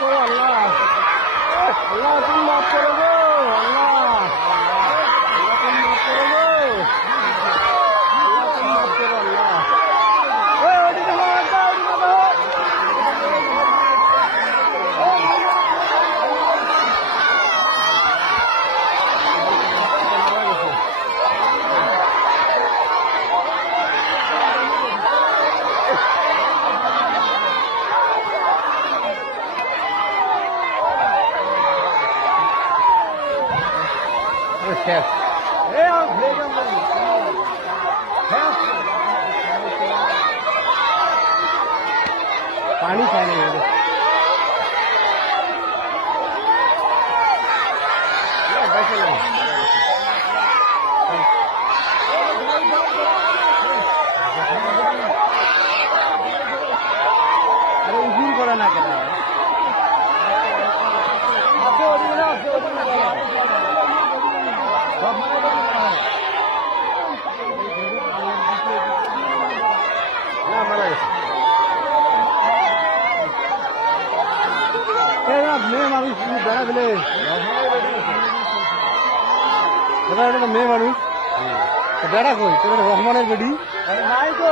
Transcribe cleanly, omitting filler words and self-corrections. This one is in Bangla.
করো আল্লাহ, আল্লাহ তুমি মাফ করে গো, আল্লাহ আল্লাহ তুমি মাফ করে গো, আল্লাহ তুমি মাফ করো আল্লাহ। ওদিকে শেষ পানি খায় না আরে উজুর করে না কেন মেয়ে মানুষ দেখা দিলে মেয়ে মানুষ বেড়া কই তোর রহমানের বেডি নাই তো